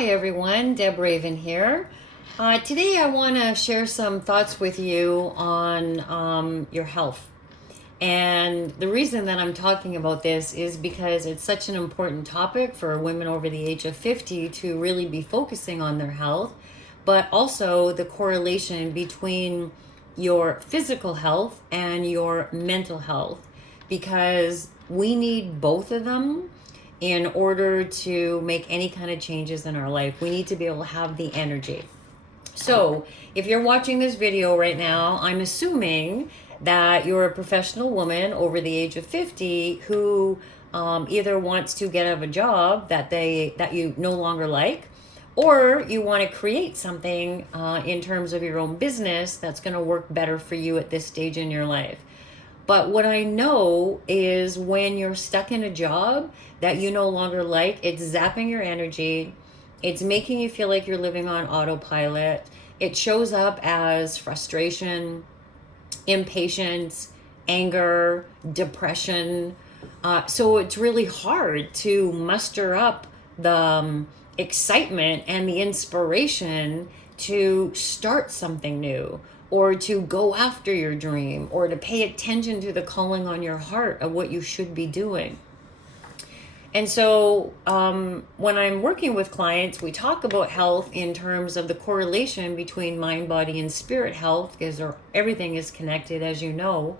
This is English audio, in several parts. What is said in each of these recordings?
Hi everyone, Deb Raven here. Today I want to share some thoughts with you on your health. And the reason that I'm talking about this is because it's such an important topic for women over the age of 50 to really be focusing on their health, but also the correlation between your physical health and your mental health, because we need both of them in order to make any kind of changes in our life. We need to be able to have the energy. So if you're watching this video right now, I'm assuming that you're a professional woman over the age of 50 who either wants to get out of a job that you no longer like, or you want to create something in terms of your own business that's going to work better for you at this stage in your life. But what I know is when you're stuck in a job that you no longer like, it's zapping your energy. It's making you feel like you're living on autopilot. It shows up as frustration, impatience, anger, depression. So it's really hard to muster up the excitement and the inspiration to start something new, or to go after your dream, or to pay attention to the calling on your heart of what you should be doing. And so when I'm working with clients, we talk about health in terms of the correlation between mind, body, and spirit health, because everything is connected, as you know.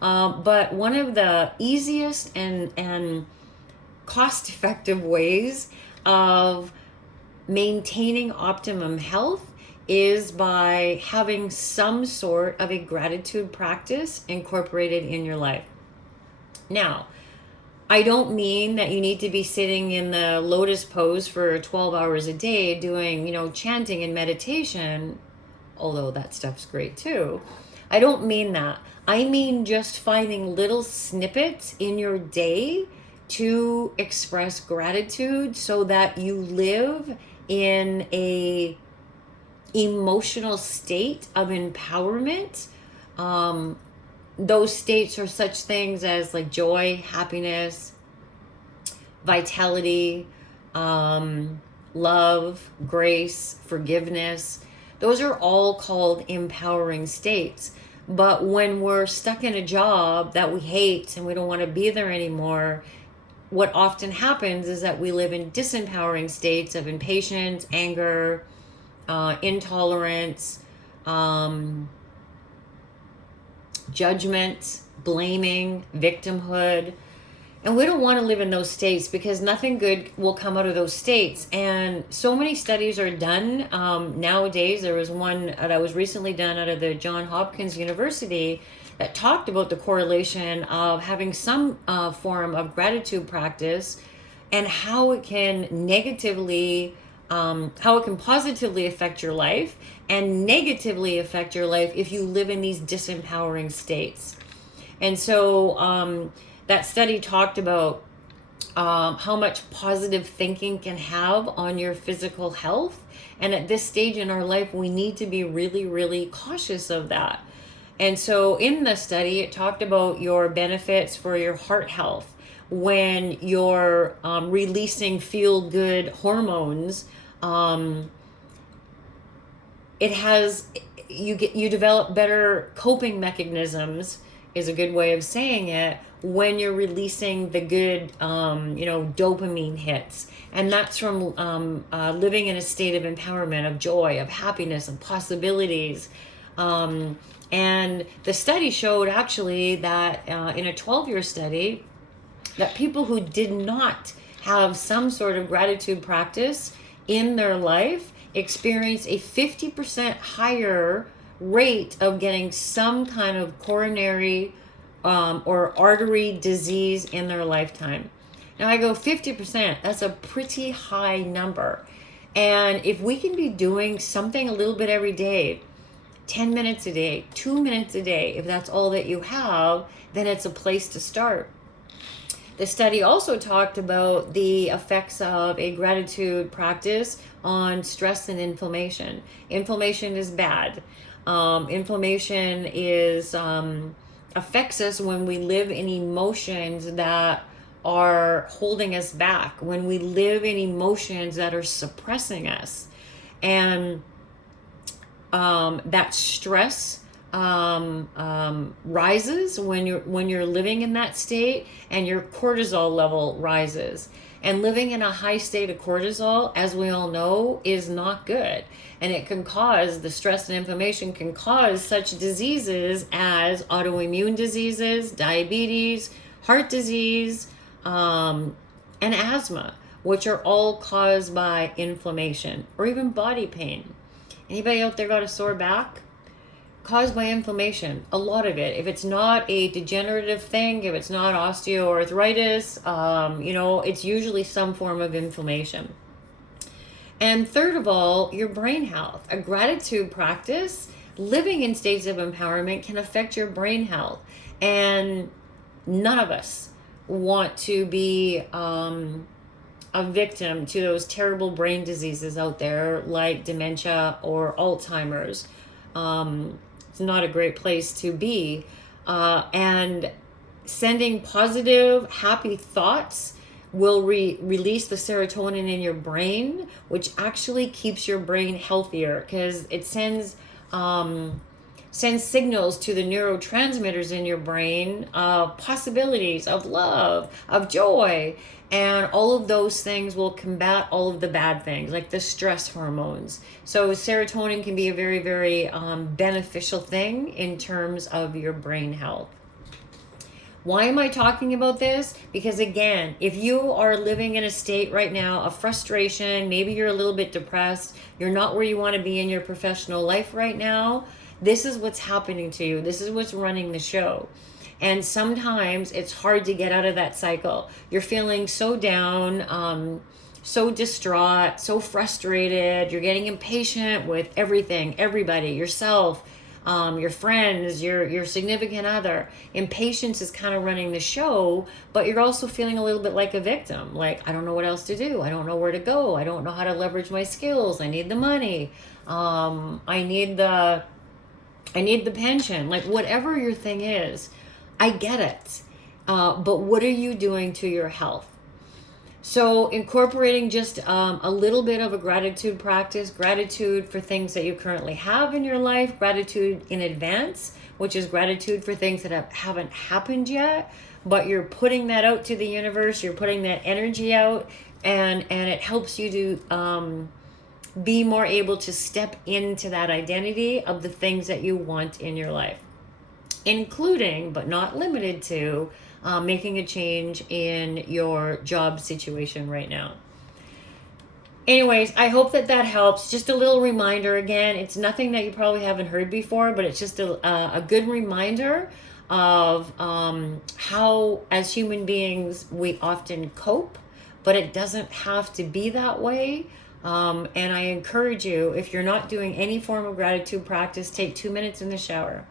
But one of the easiest and cost-effective ways of maintaining optimum health is by having some sort of a gratitude practice incorporated in your life. Now, I don't mean that you need to be sitting in the lotus pose for 12 hours a day doing, chanting and meditation, although that stuff's great too. I don't mean that. I mean just finding little snippets in your day to express gratitude so that you live in a emotional state of empowerment. Those states are such things as like joy, happiness, vitality, love, grace, forgiveness. Those are all called empowering states. But when we're stuck in a job that we hate and we don't want to be there anymore, what often happens is that we live in disempowering states of impatience, anger, intolerance, judgment, blaming, victimhood. And we don't want to live in those states because nothing good will come out of those states. And so many studies are done nowadays. There was one that was recently done out of the Johns Hopkins University that talked about the correlation of having some form of gratitude practice and how it can positively affect your life and negatively affect your life if you live in these disempowering states. And so that study talked about how much positive thinking can have on your physical health. And at this stage in our life, we need to be really, really cautious of that. And so in the study, it talked about your benefits for your heart health when you're releasing feel-good hormones. You develop better coping mechanisms, is a good way of saying it, when you're releasing the good dopamine hits. And that's from living in a state of empowerment, of joy, of happiness, and possibilities. And the study showed actually that in a 12-year study, that people who did not have some sort of gratitude practice in their life experienced a 50% higher rate of getting some kind of coronary or artery disease in their lifetime. Now I go 50%, that's a pretty high number. And if we can be doing something a little bit every day, 10 minutes a day, 2 minutes a day, if that's all that you have, then it's a place to start. The study also talked about the effects of a gratitude practice on stress and inflammation. Inflammation is bad. Inflammation affects us when we live in emotions that are holding us back, when we live in emotions that are suppressing us. And that stress rises when you're living in that state, and your cortisol level rises. And living in a high state of cortisol, as we all know, is not good. And it can cause, the stress and inflammation can cause such diseases as autoimmune diseases, diabetes, heart disease, and asthma, which are all caused by inflammation, or even body pain. Anybody out there got a sore back? Caused by inflammation, a lot of it. If it's not a degenerative thing, if it's not osteoarthritis, it's usually some form of inflammation. And third of all, your brain health. A gratitude practice, living in states of empowerment, can affect your brain health. And none of us want to be a victim to those terrible brain diseases out there, like dementia or Alzheimer's. It's not a great place to be. And sending positive, happy thoughts will release the serotonin in your brain, which actually keeps your brain healthier, because it sends signals to the neurotransmitters in your brain of possibilities, of love, of joy. And all of those things will combat all of the bad things, like the stress hormones. So serotonin can be a very, very beneficial thing in terms of your brain health. Why am I talking about this? Because again, if you are living in a state right now of frustration, maybe you're a little bit depressed, you're not where you want to be in your professional life right now, this is what's happening to you. This is what's running the show. And sometimes it's hard to get out of that cycle. You're feeling so down, so distraught, so frustrated. You're getting impatient with everything, everybody, yourself, your friends, your significant other. Impatience is kind of running the show, but you're also feeling a little bit like a victim. Like, I don't know what else to do. I don't know where to go. I don't know how to leverage my skills. I need the money. I need the pension. Like, whatever your thing is, I get it. But what are you doing to your health? So incorporating just a little bit of a gratitude practice, gratitude for things that you currently have in your life, gratitude in advance, which is gratitude for things that haven't happened yet, but you're putting that out to the universe, you're putting that energy out, and it helps you to be more able to step into that identity of the things that you want in your life, including, but not limited to, making a change in your job situation right now. Anyways, I hope that helps. Just a little reminder again, it's nothing that you probably haven't heard before, but it's just a good reminder of how, as human beings, we often cope, but it doesn't have to be that way. And I encourage you, if you're not doing any form of gratitude practice, take 2 minutes in the shower.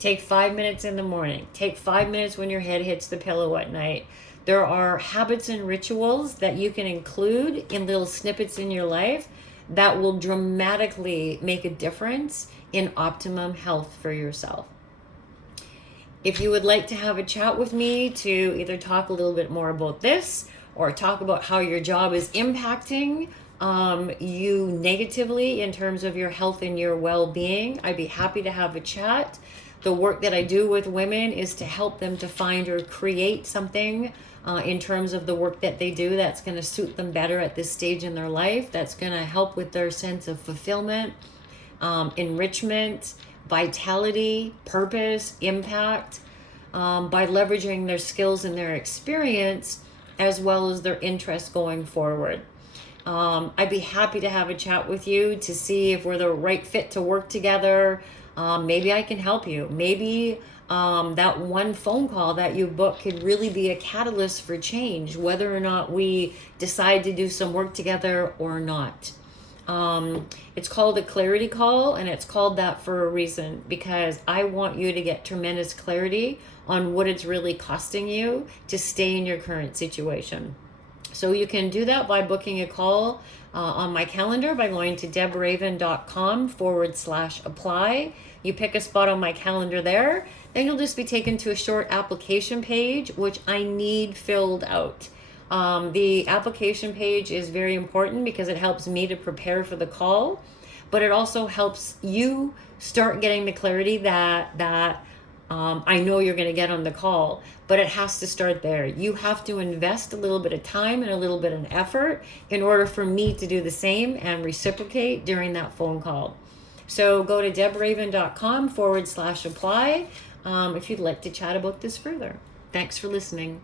Take 5 minutes in the morning. Take 5 minutes when your head hits the pillow at night. There are habits and rituals that you can include in little snippets in your life that will dramatically make a difference in optimum health for yourself. If you would like to have a chat with me to either talk a little bit more about this or talk about how your job is impacting you negatively in terms of your health and your well-being, I'd be happy to have a chat. The work that I do with women is to help them to find or create something in terms of the work that they do that's going to suit them better at this stage in their life, that's going to help with their sense of fulfillment, enrichment, vitality, purpose, impact, by leveraging their skills and their experience as well as their interests going forward. I'd be happy to have a chat with you to see if we're the right fit to work together. Maybe I can help you. Maybe that one phone call that you book could really be a catalyst for change, whether or not we decide to do some work together or not. It's called a clarity call, and it's called that for a reason, because I want you to get tremendous clarity on what it's really costing you to stay in your current situation. So you can do that by booking a call on my calendar by going to debraven.com/apply. You pick a spot on my calendar there. Then you'll just be taken to a short application page, which I need filled out. The application page is very important because it helps me to prepare for the call, but it also helps you start getting the clarity that I know you're going to get on the call, but it has to start there. You have to invest a little bit of time and a little bit of effort in order for me to do the same and reciprocate during that phone call. So go to debraven.com/apply if you'd like to chat about this further. Thanks for listening.